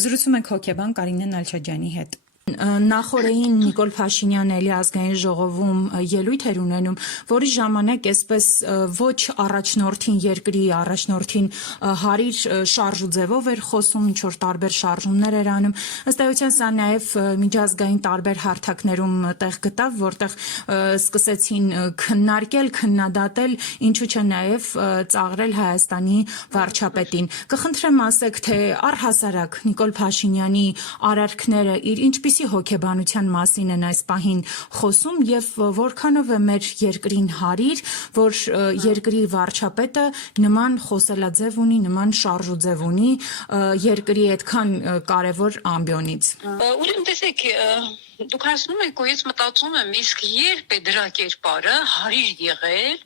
Զրուցում ենք հոգեբան Կարինե Նալչաջյանի հետ։ Նախորդին Նիկոլ Փաշինյանը էլի ազգային ժողովում ելույթ էր ունենում, որի ժամանակ այսպես ոչ առաջնորդին երկրի առաջնորդին հարիր շարժու ձևով էր խոսում, ինչ որ տարբեր շարժումներ էր անում։ Ըստ էության սա նաև միջազգային տարբեր հարթակներում տեղ գտավ, որտեղ սկսեցին քննարկել, քննադատել, ինչու՞ չէ նաև ծաղրել Հայաստանի վարչապետին։ Կխնդրեմ ասեք, թե առհասարակ Նիկոլ Փաշինյանի արարքները իր ինչպիսի հոգեբանության մասին են այս պահին խոսում եւ որքանով է մեր երկրին հարիր, որ երկրի վարչապետը նման խոսելաձև ունի, նման շարժուձև ունի երկրի այդքան կարևոր ամբիոնից։ Ուրեմն տեսեք, դուք ասում եք, ու ես մտածում եմ, իսկ երբ է դրա կերպարը հարիր եղել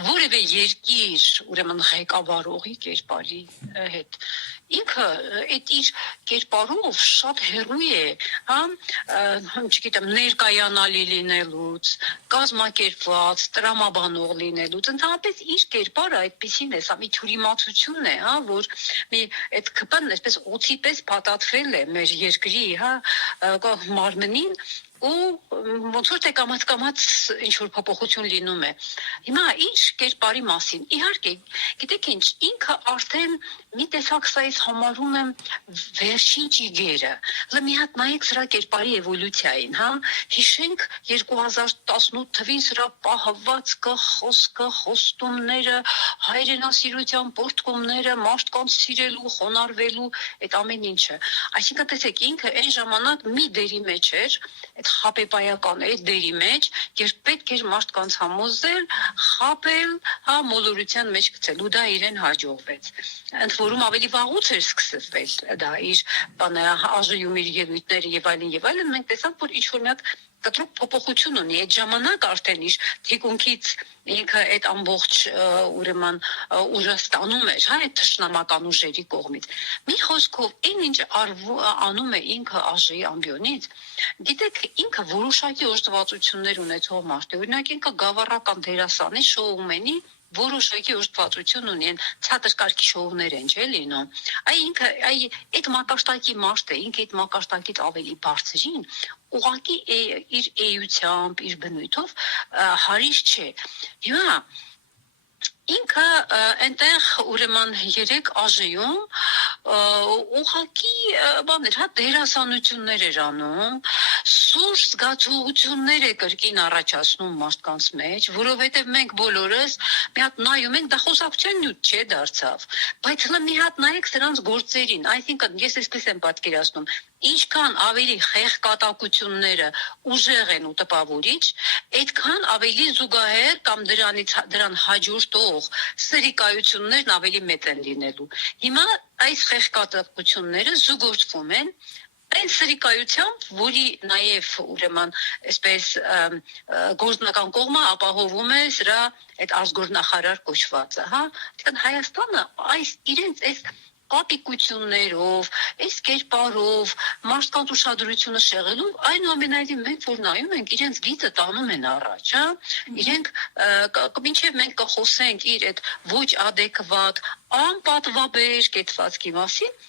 որևէ երկիր, ուրեմն ղեկավարողի կերպարի հետ։ Ինքը այդ իր կերպարով շատ հեռու է, չգիտեմ, ներկայանալի լինելուց, կազմակերպված, տրամաբանող լինելուց, ընդհանրապես իր կերպարը այդպիսին է, սա մի թյուրիմացություն է, որ մի այդ քպն այսպես օծի պես փաթաթվել է մեր երկրի, մարմնին ու ոնց որ թե կամաց ինչ որ փոփոխություն լինում է։ Հիմա ինչ կերպարի մասին։ Իհարկե, գիտեք ինչ, ինքը արդեն մի տեսակ սա ես համարում եմ վերջին ճիգերը։ Հələ մի հատ նայեք սրա կերպարի էվոլյուցիային, Հիշենք 2018 թվին սրա պահվածքը, խոսքը, խոստումները, հայրենասիրության պոռթկումները, մարդկանց սիրելու, խոնարհվելու, այդ ամեն ինչը։ Այսինքն տեսեք, ինքը այն ժամանակ մի դերի մեջ էր, այդ խապեպայական այդ դերի մեջ, երբ պետք էր մարդկանց համոզել, խապել, մոլորության մեջ գցել, ու դա իրեն հաջողվեց։ Ընդ որում ավելի վաղուց էր սկսվել դա իր ԱԺ-ում իր ելույթները եւ այլն, մենք տեսանք, որ ինչ որ մի հատ կտրուկ փոփոխություն ունի։ Այդ ժամանակ արդեն իր թիկունքից ինքը այդ ամբողջ ուրեմն ուժը ստանում էր, այդ թշնամական ուժերի կողմից։ Մի խոսքով, այն ինչ անում է ինքը ԱԺ-ի ամբիոնից, գիտեք, ինքը որոշակի օժտվածություններ ունեցող մարդ է։ Օրինակ ինքը գավառական դերասանի, շոումենի որոշակի օժտվածություն ունի, ցածր կարգի շոուներ են, չէ՞ լինում։ Ինքը այդ մակարդակի մարդ է, ինքը այդ մակարդակից ավելի բարձրին ուղղակի իր էությամբ, իր բնույթով հարիր չէ։ Հիմա ինքը այնտեղ ուրեմն 3 ԱԺ-ում ուղղակի բաներ, դերասանություններ էր անում, սուր զգացողություններ է կրկին առաջացնում մարդկանց մեջ, որովհետև մենք բոլորս մի հատ նայում ենք, դա խոսակցության նյութ չէ դարձավ, բայց հələ մի հատ նայեք սրանց գործերին, այսինքն ես այսպես եմ պատկերացնում, ինչքան ավելի խեղկատակությունները ուժեղ են ու տպավորիչ, այդքան ավելի զուգահեռ կամ դրան հաջորդող սրիկայություններն ավելի մեծ են լինելու։ Հիմա այս խեղկատակությունները զուգորդվում են այն սրիկայությամբ, որի նաև ուրեմն այսպես գործնական կողմը ապահովում է սրա այդ արտգործնախարար կոչվածը, Այսինքն Հայաստանը իրենց այս կապիկություններով, այս կերպարով, մարդկանց ուշադրությունը շեղելով, այնուամենայնիվ մենք որ նայում ենք, իրենց գիծը տանում են առաջ, Իրենք մինչև մենք կխոսենք իր այդ ոչ ադեկվատ, անպատվաբեր կեցվածքի մասին,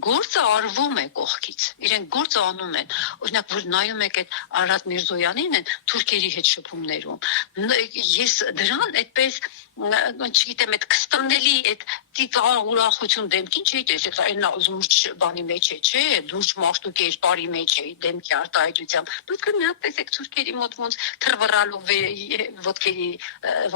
գործը արվում է կողքից, իրենք գործը անում են, օրինակ, որ նայում եք այդ Արարատ Միրզոյանին են թուրքերի հետ շփումներում, ես դրան այդպես, չգիտեմ, այդ կստանելի, այդ ուրախություն դեմքին չէի տեսել, այն զուրջ բանի մեջ է, չէ, լուրջ մարդու կերպարի մեջ է, դեմքի արտահայտությամբ, բայց մի հատ տեսեք թուրքերի մոտ ոնց թռվռալով ոտքերի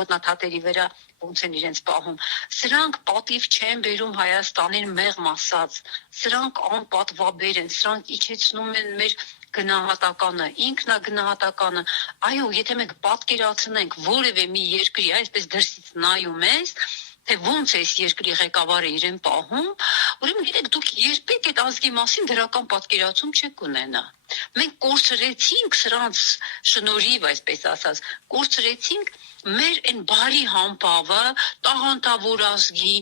ոտնաթաթերի վրա ոնց են իրենց պահում, սրանք պատիվ չեն բերում Հայաստանին մեղմ ասած, սրանք անպատվաբեր են, սրանք իջեցնում են մեր գնահատականը, ինքնագնահատականը, այո, եթե մենք պատկերացնենք որևէ մի երկրի, այսպես դրսից նայում ես, թե ոնց է այս երկրի ղեկավարը իրեն պահում, ուրեմն գիտեք, դուք երբեք այդ ազգի մասին դրական պատկերացում չեք ունենա։ մենք կորցրեցինք սրանց շնորհիվ, այսպես ասած, կորցրեցինք մեր այն բարի համբավը, տաղանդավոր ազգի,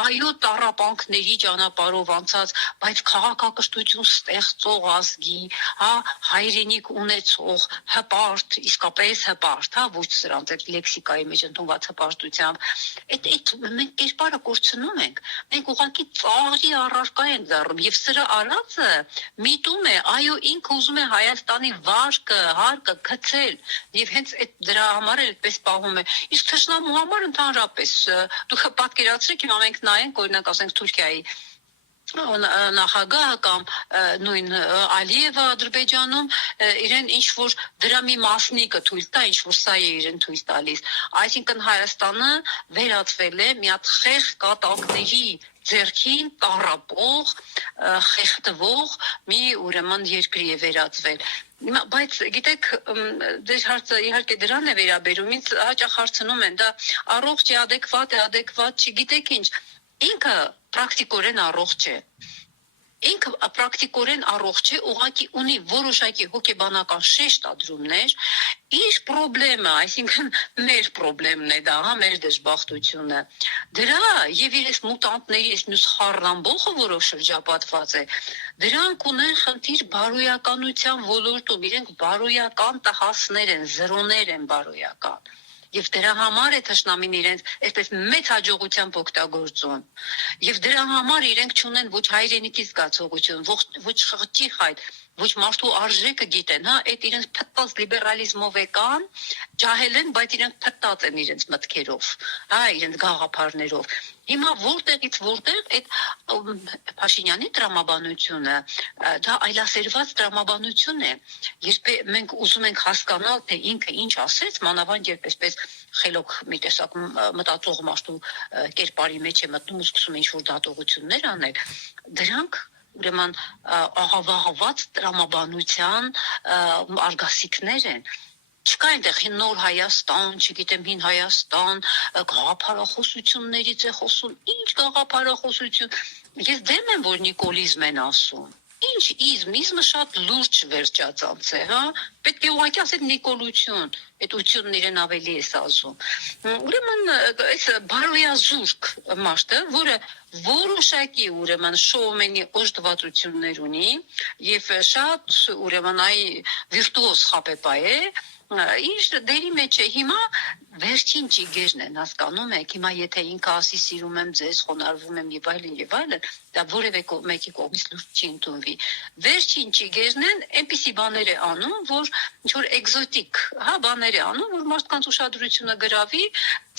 այո տառապանքների ճանապարհով անցած, բայց քաղաքակրթություն ստեղծող ազգի, հա, հայրենիք ունեցող, հպարտ, իսկապես հպարտ, հա, ոչ սրանց այդ լեքսիկայի մեջ ընդունված հպարտությամբ, այդ մենք կերպարը կորցնում ենք, մենք ուղղակի ծաղրի առարկա ենք դառնում, եւ սրա արածը միտում է, այո, ինքը ուզում է Հայաստանի վարկը, հարկը գցել, եւ հենց այդ դրա համար էլ այդպես պահում է։ Իսկ թշնամու համար ընդհանրապես դուք պատկերացրեք, հիմա մենք նայենք, օրինակ ասենք Թուրքիայի նախագահը կամ նույն Ալիևը Ադրբեջանում իրեն ինչ որ դրա մի մասնիկը թույլ տա, ինչ որ սա է իրեն թույլ տալիս, այսինքն Հայաստանը վերածվել է մի հատ խեղ կատակների ձերքին տառապող, խեղդվող մի ուրեմն երկրի է վերածվել։ Բայց գիտեք, դեր հարցը իհարկե դրան է վերաբերում, ինձ հաճախ հարցնում են, դա առողջ է, adekvat չի, գիտեք ինչ, ինքը պրակտիկորեն առողջ է։ Ինքը պրակտիկորեն առողջ է, ուղղակի ունի որոշակի հոգեբանական շեշտադրումներ, իր խնդրեմը, այսինքն մեր խնդրեմն է դա, հա, մեր դժբախտությունը։ Դրա եւ իր այս մուտանտների այս մյուս խառնամբողը, որով շրջապատված է, դրանք ունեն խնդիր բարոյականության ոլորտում, իրենք բարոյական տհասներ են, զրոներ են բարոյական։ Եվ դրա համար է թշնամին իրենց այսպես մեծ հաջողությամբ օգտագործում։ Եվ դրա համար իրենք չունեն ոչ հայրենիքի զգացողություն, ոչ խղճի խայտ, ոչ մարդու արժեքը գիտեն, հա, այդ իրենց փտտած լիբերալիզմով եկան, ջահել են, բայց իրենք փտտած են իրենց մտքերով, հա, իրենց գաղափարներով։ Հիմա որտեղից որտեղ այդ Փաշինյանի տրամաբանությունը, դա այլասերված տրամաբանություն է։ Երբ մենք ուզում ենք հասկանալ, թե ինքը ինչ ասեց, մանավանդ երբ այսպես խելոք մի տեսակ մտածող մարդու կերպարի մեջ է մտնում ու սկսում է ինչ-որ դատողություններ անել, դրանք ուրեմն աղավաղված տրամաբանության արգասիքներ են։ Չկա այնտեղ նոր Հայաստան, չգիտեմ, հին Հայաստան, գաղափարախոսություններից է խոսում, ինչ գաղափարախոսություն։ Ես դեմ եմ, որ նիկոլիզմ են ասում։ Ինչ իզմը շատ լուրջ վերջածանց է, հա։ Պետք է ուղղակի ասել նիկոլություն, այդ ությունն իրեն ավելի է սազում։ Ուրեմն այս բարոյազուրկ մարդը, որը որոշակի ուրեմն շոումենի օժտվածություններ ունի եւ շատ ուրեմն այ վիրտուոզ խապեպայ է, իր դերի մեջ է հիմա վերջին ճիգերն են, հասկանում եք, հիմա եթե ինքը ասի սիրում եմ ձեզ, խոնարհվում եմ եւ այլն, դա որևէ մեկի կողմից լուրջ չի ընդունվի։ Վերջին ճիգերն են, այնպիսի բաներ է անում, որ ինչ որ էկզոտիկ, հա, բաներ է անում, որ մարդկանց ուշադրությունը գրավի,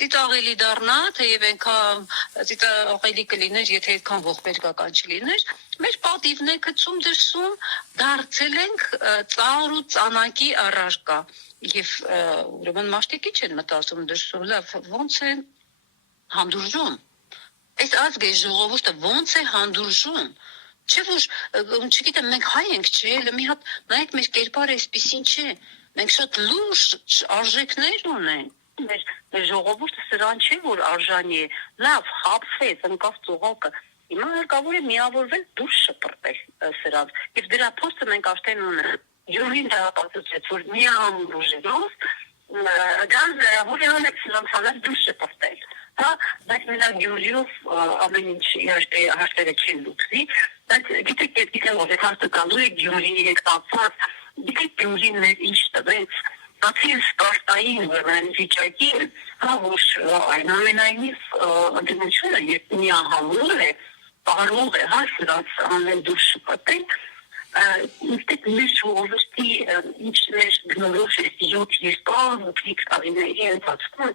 ծիծաղելի դառնա, թեև այնքան ծիծաղելի կլիներ, եթե այդքան ողբերգական չլիներ, մեր պատիվն է գցում դրսում, դարձել ենք ծառ ու ծանակի առարկա։ Եվ ուրեմն մարդիկ ինչ են մտածում դրսում, լավ, ոնց են հանդուրժում։ Այս ազգի ժողովուրդը ոնց է հանդուրժում։ Չէ՞ որ, չգիտեմ, մենք հայ ենք, չէ՞, մի հատ նայեք մեր կերպարը այսպեսին չէ։ Մենք շատ լուրջ արժեքներ ունենք։ Մեր ժողովուրդը սրան չէ, որ արժանի է։ Լավ, խաբվեց, ընկավ ծուղակը։ Հիմա հարկավոր է միավորվել դուրս շպրտել սրանց։ Եվ դրա փոստը մենք արդեն ունենք։ Յուրին դա ապացուցեց, որ միահանդուրժելով դան հորի անեք սրանց հանել դուրս շպրտել։ Հա, բայց մենակ Գյուրիով ամեն ինչ իհարկե հարցերը չեն լուծվի, բայց գիտեք որ հարցը գալու է Գյուրիի հետ կապված, գիտեք Գյուրին մեր ինչ տվեց, բացի սպարտային վիճակին, հա, որ այնուամենայնիվ ընդդիմությունը երբ միահամուր է, կարող է հա սրանց անել դուրս շպրտել, ինստեք մեր ժողովրդի ինչ մեր գնորոշ է 7 տարիների ընթացքում,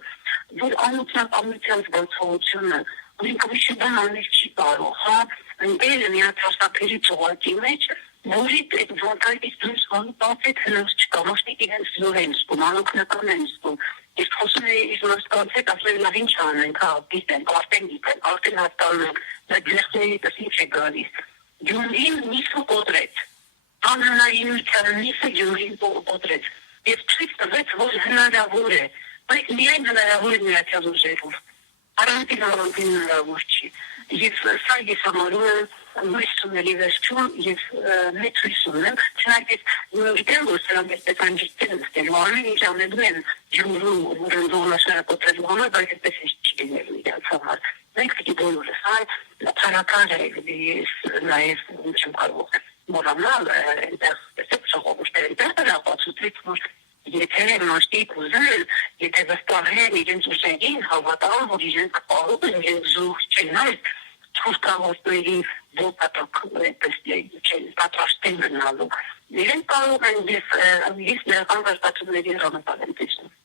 որ ամության զգացողությունը, որ ինքը ոչ բան անել չի կարող, հա, ընկել մի հատ հաստատերի ծուղակի մեջ, որից այդ վանտայից դուրս գալու տապետ հնոց չկա, մարդիկ իրենց զոր են զգում, անօգնական են զգում, իսկ խոսում է իր մարդկանց հետ, ասում լավ ինչ անենք, հա, գիտենք, արդեն հաստատում ենք, դա գլխների պես ինչ է գալիս։ Գյումրին միսը կոտրեց, անհնարինությանը միսը Գյումրին կոտրեց, և ցույց տվեց, որ հնարավոր է, բայց միայն հնարավոր է միացյալ ուժերով, առանցին հնարավոր չի, և սա ես համարում եմ լույսունելի վերջում եւ մեծ հույսում չնայած գիտեմ որ սրանք այդպես անջատել են որին ինչ անելու են ջուրում ռենդոմաշարակոտրելու համար բայց այդպես չի լինելու իրաց համար մենք պիտի բոլորս փարական է նաեւ չեմ կարող մոռանալ այդպես ժողովուրդների դեպքում որ եթե մարդիկ ուզեն, եթե վստահեն իրենց ուժերին, հավատան, որ իրենք կարող են իրենց զուգ չենալ, թուրքահոսների ոտատոք չեն պատրաստեն գնալու։ Իրենք կարող են ես ներկան վերջացումների հրամապարենտիչն։